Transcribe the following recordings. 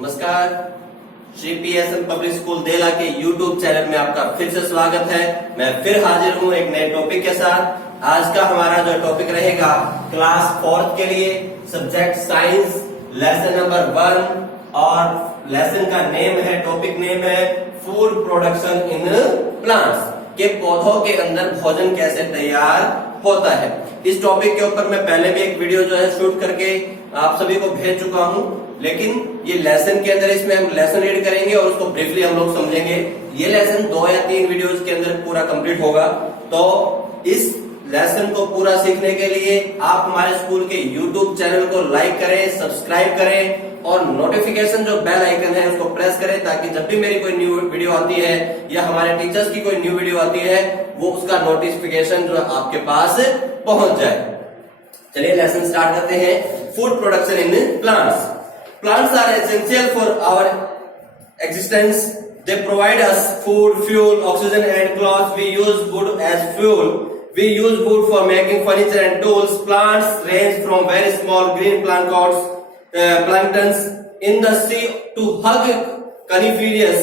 नमस्कार, Shri PSL public school देला के यूट्यूब चैनल में आपका फिर से स्वागत है। मैं फिर हाजिर हूं एक नए टॉपिक के साथ। आज का हमारा जो टॉपिक रहेगा क्लास 4th के लिए सब्जेक्ट साइंस, लेसन नंबर 1 और लेसन का नेम है, टॉपिक नेम है फूड प्रोडक्शन इन प्लांट्स, के पौधों के अंदर भोजन कैसे तैयार होता है। इस टॉपिक के ऊपर मैं पहले भी एक वीडियो जो है शूट करके आप सभी को भेज चुका हूं, लेकिन ये लेसन के अंदर इसमें हम लेसन रीड करेंगे और उसको ब्रीफली हम लोग समझेंगे। ये लेसन 2 या 3 वीडियोस के अंदर पूरा कंप्लीट होगा। तो इस लेसन को पूरा सीखने के लिए आप हमारे स्कूल के यूट्यूब चैनल को लाइक करें, सब्सक्राइब करें और नोटिफिकेशन जो बेल आइकन है उसको प्रेस करें, ताकि जब भी मेरी कोई न्यू वीडियो आती है या हमारे टीचर्स की कोई न्यू वीडियो आती है वो उसका नोटिफिकेशन जो आपके पास पहुंच जाए। चलिए लेसन स्टार्ट करते हैं। Food production in plants. Plants are essential for our existence. They provide us food, fuel, oxygen and clothes. We use wood as fuel. We use wood for making furniture and tools. Plants range from very small green planktons in the sea to hug coniferous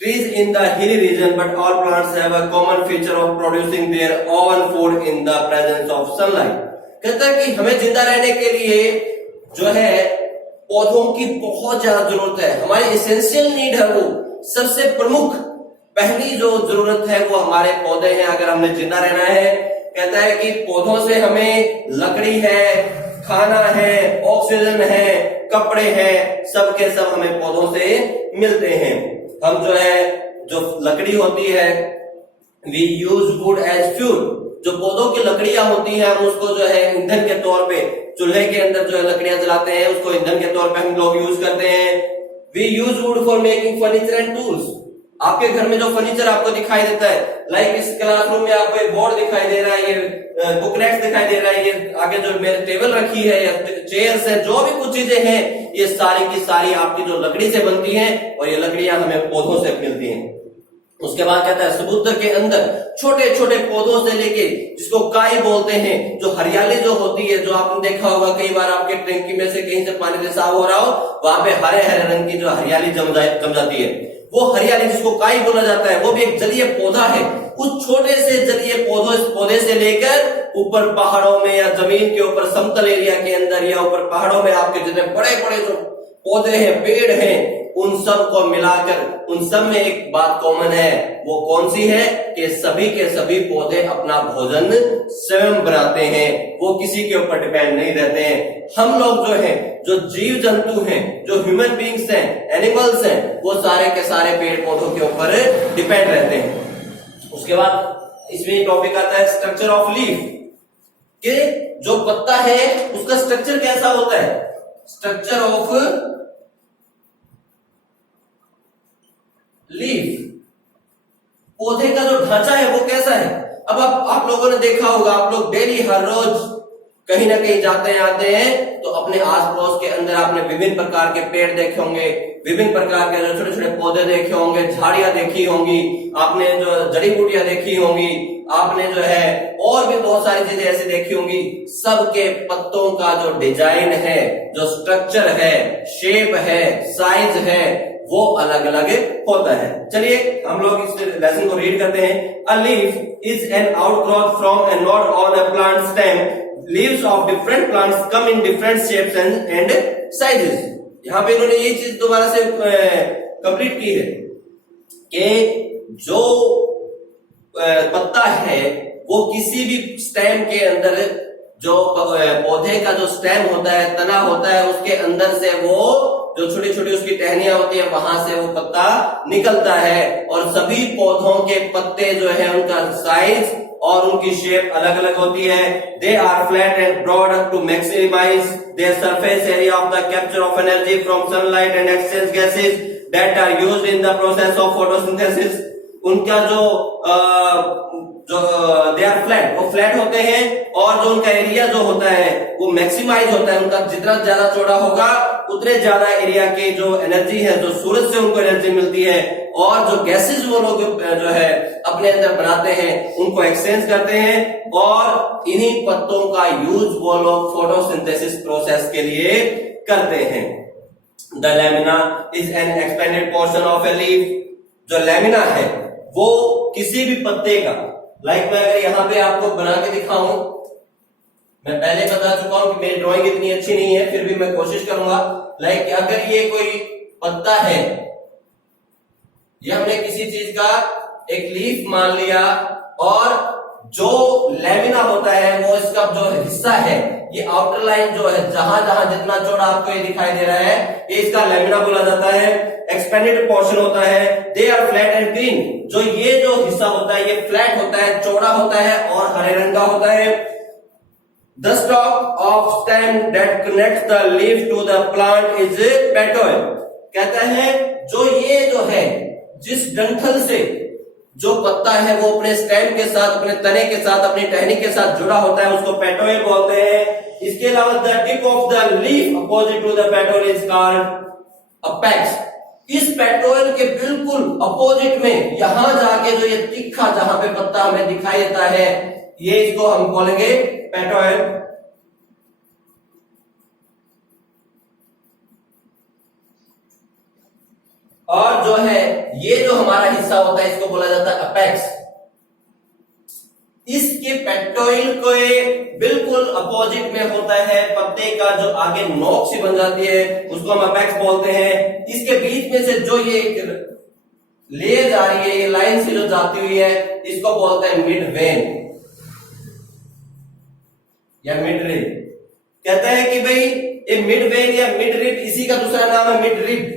trees in the hilly region, but all plants have a common feature of producing their own food in the presence of sunlight. कहता है कि हमें जिंदा रहने के लिए जो है पौधों की बहुत ज्यादा जरूरत है। हमारी एसेंशियल नीड है, वो सबसे प्रमुख पहली जो जरूरत है वो हमारे पौधे हैं अगर हमने जिंदा रहना है। कहता है कि पौधों से हमें लकड़ी है, खाना है, ऑक्सीजन है, कपड़े हैं, सब के सब हमें पौधों से मिलते हैं। हम जो है जो लकड़ी होती है we use wood as fuel. जो पौधों की लकड़ियां होती हैं हम उसको जो है ईंधन के तौर पे चूल्हे के अंदर जो है लकड़ियां जलाते हैं उसको ईंधन के तौर पे हम लोग यूज करते हैं। We use wood for making furniture and tools. आपके घर में जो फर्नीचर आपको दिखाई देता है, लाइक इस क्लासरूम में आपको एक बोर्ड दिखाई दे रहा है, ये बुक रैक दिखाई दे रहा है, ये आगे जो मेरे टेबल रखी है या चेयर्स है, जो भी कुछ चीजें हैं ये सारी की सारी आपकी जो लकड़ी से बनती है और ये लकड़ियां हमें पौधों से मिलती हैं। उसके बाद कहता है समुद्र के अंदर छोटे छोटे पौधों से लेके जिसको काई बोलते हैं, जो हरियाली जो होती है, जो आपने देखा होगा कई बार आपके टैंकी में से कहीं से पानी रिसाव हो रहा हो, वहां पे हरे हरे रंग की जो हरियाली जम जाती है, वो हरियाली जिसको काई बोला जाता है वो भी एक जलीय पौधा है। उस छोटे से जलीय पौधे से लेकर ऊपर पहाड़ों में या जमीन के ऊपर समतल एरिया के अंदर या ऊपर पहाड़ों में आपके जितने बड़े बड़े जो पौधे हैं, पेड़ हैं, उन सब को मिलाकर उन सब में एक बात कॉमन है। वो कौन सी है कि सभी के सभी पौधे अपना भोजन स्वयं बनाते हैं, वो किसी के ऊपर डिपेंड नहीं रहते हैं। हम लोग जो है जो जीव जंतु हैं, जो ह्यूमन बींग्स हैं, एनिमल्स हैं, वो सारे के सारे पेड़ पौधों के ऊपर डिपेंड रहते हैं। उसके बाद इसमें टॉपिक आता है स्ट्रक्चर ऑफ लीफ, कि जो पत्ता है उसका स्ट्रक्चर कैसा होता है। स्ट्रक्चर ऑफ लीफ, पौधे का जो ढांचा है वो कैसा है। अब आप लोगों ने देखा होगा, आप लोग डेली हर रोज कहीं ना कहीं जाते हैं आते हैं, तो अपने आस पड़ोस के अंदर आपने विभिन्न प्रकार के पेड़ देखे होंगे, विभिन्न प्रकार के जो छोटे छोटे पौधे देखे होंगे, झाड़ियां देखी होंगी, आपने जो जड़ी बूटियां देखी होंगी, आपने जो है और भी बहुत सारी चीजें ऐसी देखी होंगी। सबके पत्तों का जो डिजाइन है, जो स्ट्रक्चर है, शेप है, साइज है, वो अलग अलग होता है। चलिए हम लोग इस लेसन को रीड करते हैं। A leaf is an outgrowth from A node on a plant stem. Leaves of different plants come in different shapes and sizes. यहाँ पे इन्होंने ये चीज दोबारा से कंप्लीट की है कि जो पत्ता है वो किसी भी स्टेम के अंदर, जो पौधे का जो स्टेम होता है, तना होता है, उसके अंदर से वो जो छोटी छोटी उसकी टहनियां होती है वहां से वो पत्ता निकलता है। और सभी पौधों के पत्ते जो है उनका साइज और उनकी शेप अलग अलग होती है। They are flat and broad to maximise their surface area of the capture of energy from sunlight and exchange gases that are used in the process of photosynthesis. उनका जो दे आर फ्लैट, वो flat होते हैं और जो उनका area जो होता है वो मैक्सिमाइज होता है। उनका जितना ज्यादा चौड़ा होगा उतने ज्यादा एरिया की जो एनर्जी है, जो सूरज से उनको एनर्जी मिलती है, और जो गैसेज वो लोग जो है अपने अंदर बनाते हैं उनको एक्सचेंज करते हैं, और इन्हीं पत्तों का यूज वो लोग फोटोसिंथेसिस प्रोसेस के लिए करते हैं। The lamina is an expanded portion of a leaf. जो लैमिना है वो किसी भी पत्ते का, लाइक मैं अगर यहाँ पे आपको बना के दिखाऊं, मैं पहले बता चुका हूं कि मेरी ड्राइंग इतनी अच्छी नहीं है, फिर भी मैं कोशिश करूंगा। लाइक अगर ये कोई पत्ता है, ये हमने किसी चीज का एक लीफ मान लिया, और जो लैमिना होता है वो इसका जो हिस्सा है, ये आउटर लाइन जो है, जहां जहां जितना चौड़ा आपको ये दिखाई दे रहा है, ये इसका लैमिना बोला जाता है। एक्सपेंडेड पोर्शन होता है। They are flat and green. जो ये जो हिस्सा होता है ये फ्लैट होता है, चौड़ा होता है और हरे रंग का होता है। The stalk of stem that connects the leaf to the plant is petiole। कहता है जो ये जो है, जिस डंठल से जो पत्ता है वो अपने स्टेम के साथ, अपने तने के साथ, अपनी टहनी के साथ जुड़ा होता है, उसको पेटोल बोलते हैं। इसके अलावा the tip of the leaf opposite to the petiole is called apex. इस पेटोल के बिल्कुल अपोजिट में यहां जाके जो ये तीखा जहां पे पत्ता हमें दिखाई देता है, ये इसको हम बोलेंगे पेटोल। और जो है ये जो हमारा हिस्सा होता है इसको बोला जाता है अपेक्स। इसके पेटोइल के बिल्कुल अपोजिट में होता है पत्ते का जो आगे नोक सी बन जाती है, उसको हम अपेक्स बोलते हैं। इसके बीच में से जो ये लेयर जा रही है, ये लाइन से जो जाती हुई है, इसको बोलते हैं मिड वेन या मिड रिब। कहता है कि भाई ये मिड वेन या मिड रिब, इसी का दूसरा नाम है मिड रिब,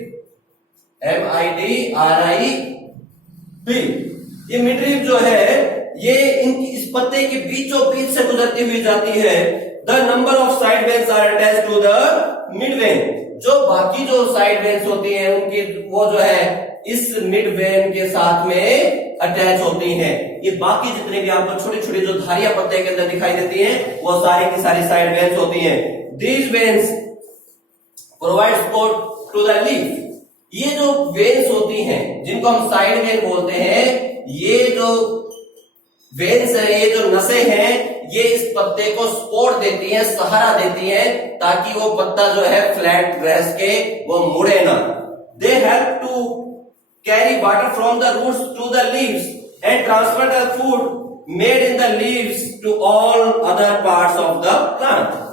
MIDRIB। ये मिड रिब जो है ये इस पत्ते के बीचों बीच से गुजरती हुई जाती है। The number of side veins are attached to the mid vein. जो बाकी जो साइड वेन्स होती हैं उनकी वो जो है इस मिड वेन के साथ में अटैच होती हैं। ये बाकी जितने भी आपको छोटी छोटी जो धारियां पत्ते के अंदर दिखाई देती हैं वो सारी की सारी साइड वेन्स होती हैं। These veins provide support to the leaf. ये जो वेन्स होती हैं जिनको हम साइड वेन बोलते हैं, ये जो वेन्स है, ये जो नसें हैं, ये इस पत्ते को सपोर्ट देती हैं, सहारा देती हैं, ताकि वो पत्ता जो है फ्लैट रह सके, वो मुड़े ना। They help to carry water from the roots to the leaves and transfer the food made in the leaves to all other parts of the plant.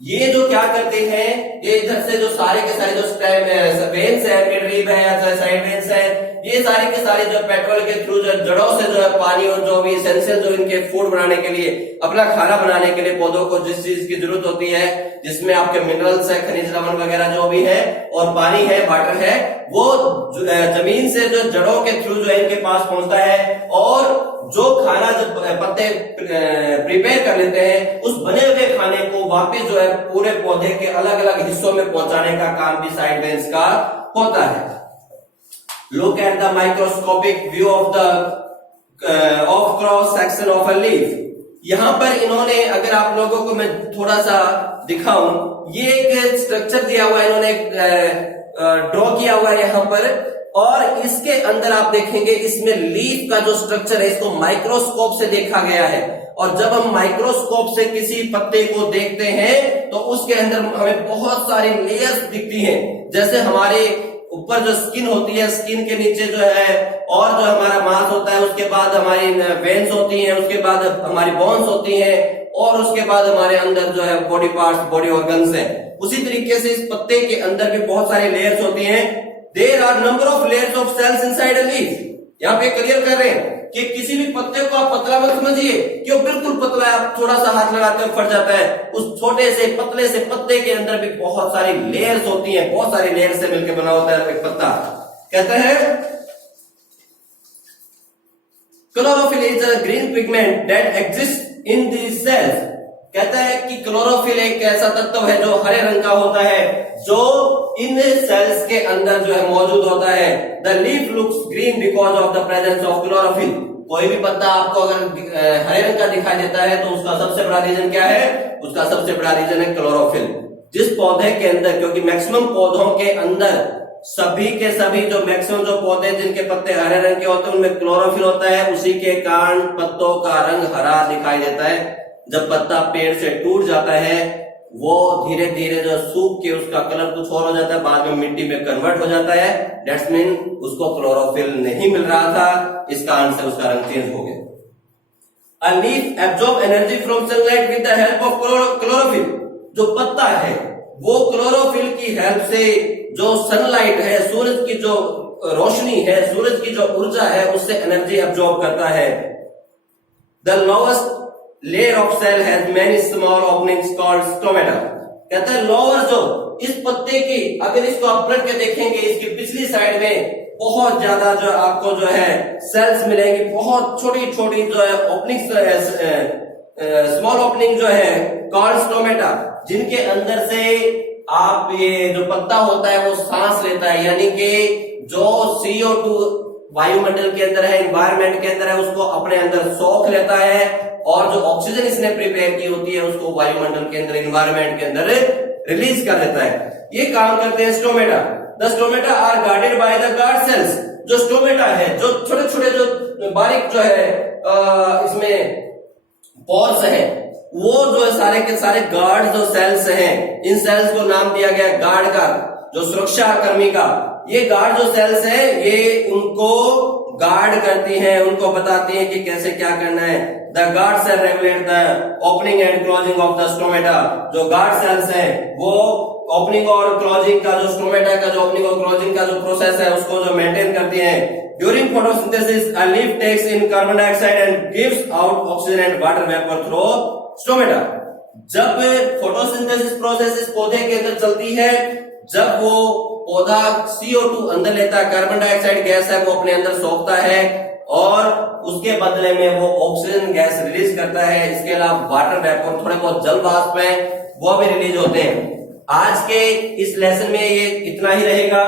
ये जो क्या करते हैं, ये इधर से जो सारे के सारे जो स्टेम है, वेन्स है, मिड रिब है, साइड वेन्स है, ये सारे के सारे जो पेट्रोल के थ्रू जो जड़ों से जो है पानी और जो भी एसेंशियल जो इनके फूड बनाने के लिए, अपना खाना बनाने के लिए पौधों को जिस चीज की जरूरत होती है, जिसमें आपके मिनरल्स है, खनिज लवण वगैरह जो भी है, और पानी है, वाटर है, वो जमीन से जो जड़ों के थ्रू जो है इनके पास पहुंचता है। और जो खाना जब पत्ते प्रिपेयर कर लेते हैं, उस बने हुए खाने को वापस जो है पूरे पौधे के अलग अलग हिस्सों में पहुंचाने का काम भी साइड वेन्स का होता है। Look at the microscopic view of the of cross section of a leaf. यहां पर इन्होंने, अगर आप लोगों को मैं थोड़ा सा दिखाऊं, ये एक स्ट्रक्चर दिया हुआ है, इन्होंने ड्रॉ किया हुआ है यहां पर, और इसके अंदर आप देखेंगे इसमें लीफ का जो स्ट्रक्चर है इसको माइक्रोस्कोप से देखा गया है। और जब हम माइक्रोस्कोप से किसी पत्ते को देखते हैं तो उसके अंदर हमें बहुत सारी लेयर्स दिखती हैं। जैसे हमारे ऊपर जो स्किन होती है, स्किन के नीचे जो है और जो हमारा मांस होता है, उसके बाद हमारी वेन्स होती हैं, उसके बाद हमारी बोन्स होती हैं, और उसके बाद हमारे अंदर जो है बॉडी पार्ट्स, बॉडी ऑर्गन्स है। उसी तरीके से इस पत्ते के अंदर भी बहुत सारी लेयर्स होती हैं। There are number of layers of cells inside a leaf. यहाँ पे क्लियर कर रहे हैं कि किसी भी पत्ते को आप पतला मत समझिए कि वो बिल्कुल पतला है, आप थोड़ा सा हाथ लगाते हुए फट जाता है। उस छोटे से पतले से पत्ते के अंदर भी बहुत सारी लेयर्स होती हैं, बहुत सारी लेयर्स से मिलकर बना होता है एक पत्ता। कहते हैं chlorophyll is a green pigment that exist in these cells. कहता है कि क्लोरोफिल एक ऐसा तत्व है जो हरे रंग का होता है, जो इन सेल्स के अंदर जो है मौजूद होता है। The leaf looks green because of the presence of chlorophyll. कोई भी पत्ता आपको अगर हरे रंग का दिखाई देता है तो उसका सबसे बड़ा रीजन क्या है? उसका सबसे बड़ा रीजन है क्लोरोफिल। जिस पौधे के अंदर, क्योंकि मैक्सिमम पौधों के अंदर सभी के सभी जो मैक्सिमम जो पौधे जिनके पत्ते हरे रंग के होते हैं उनमें क्लोरोफिल होता है, उसी के कारण पत्तों का रंग हरा दिखाई देता है। जब पत्ता पेड़ से टूट जाता है, वो धीरे धीरे जो सूख के उसका कलर कुछ और हो जाता है, बाद में मिट्टी में कन्वर्ट हो जाता है। दैट्स मीन उसको क्लोरोफिल नहीं मिल रहा था, इसका आंसर उसका रंग चेंज हो गया। A leaf absorb energy from sunlight with the help of chlorophyll। जो पत्ता है वो क्लोरोफिल की हेल्प से जो सनलाइट है, सूरज की जो रोशनी है, सूरज की जो ऊर्जा है, उससे एनर्जी एब्जॉर्ब करता है। The lowest layer of cell has many small openings called stomata। कहता है लोअर जो इस पत्ते की, अगर इसको आप पलट के देखेंगे, इसकी पिछली साइड में बहुत ज्यादा जो आपको जो है सेल्स मिलेंगी, बहुत छोटी छोटी जो है ओपनिंग, स्मॉल ओपनिंग जो है कॉल्ड स्टोमेटा, जिनके अंदर से आप ये जो पत्ता होता है वो सांस लेता है, यानी कि जो CO2 वायुमंडल के अंदर है, एनवायरमेंट के अंदर है, उसको अपने अंदर सोख लेता है, और जो ऑक्सीजन इसने प्रिपेयर की होती है उसको वायुमंडल के अंदर, एनवायरमेंट के अंदर रिलीज कर देता है। ये काम करते हैं stomata. The stomata are guarded by the guard cells. जो स्टोमेटा है, जो छोटे छोटे जो बारीक जो है इसमें पोर्स है, वो जो सारे के सारे गार्ड जो सेल्स हैं, इन सेल्स को नाम दिया गया गार्ड का, जो सुरक्षा कर्मी का। ये गार्ड जो सेल्स है ये उनको गार्ड करती हैं, उनको बताती हैं कि कैसे क्या करना है। The guard cell regulate the opening and closing of the stomata. जो गार्ड सेल्स हैं वो ओपनिंग और क्लोजिंग का, जो स्टोमेटा का जो ओपनिंग और क्लोजिंग का जो प्रोसेस है उसको जो मेंटेन करती हैं। During photosynthesis a leaf takes in carbon dioxide and gives out oxygen and water vapour through stomata. जब फोटोसिंथेसिस प्रोसेस इस पौधे के अंदर चलती है, जब वो पौधा CO2 अंदर लेता है, कार्बन डाइऑक्साइड गैस है वो अपने अंदर सोखता है, और उसके बदले में वो ऑक्सीजन गैस रिलीज करता है। इसके अलावा वाटर वेपर, थोड़े बहुत जल वाष्प है, वो भी रिलीज होते हैं। आज के इस लेसन में ये इतना ही रहेगा।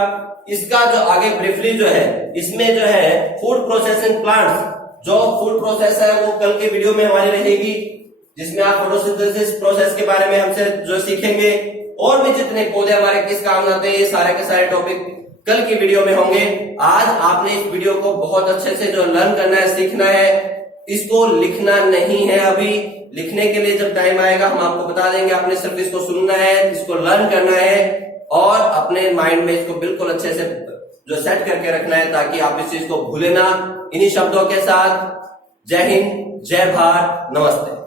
इसका जो आगे ब्रीफली जो है, इसमें जो है फूड प्रोसेसिंग प्लांट्स, जो फूड प्रोसेस है वो कल के वीडियो में हमारी रहेगी, जिसमें आप फोटोसिंथेसिस प्रोसेस के बारे में हमसे जो सीखेंगे, और भी जितने पौधे हमारे किस काम आते हैं, ये सारे के सारे टॉपिक कल की वीडियो में होंगे। आज आपने इस वीडियो को बहुत अच्छे से जो लर्न करना है, सीखना है, इसको लिखना नहीं है अभी। लिखने के लिए जब टाइम आएगा हम आपको बता देंगे। आपने सिर्फ इसको सुनना है, इसको लर्न करना है, और अपने माइंड में इसको बिल्कुल अच्छे से जो सेट करके रखना है, ताकि आप इस चीज को भूले ना। इन्हीं शब्दों के साथ जय हिंद, जय भारत, नमस्ते।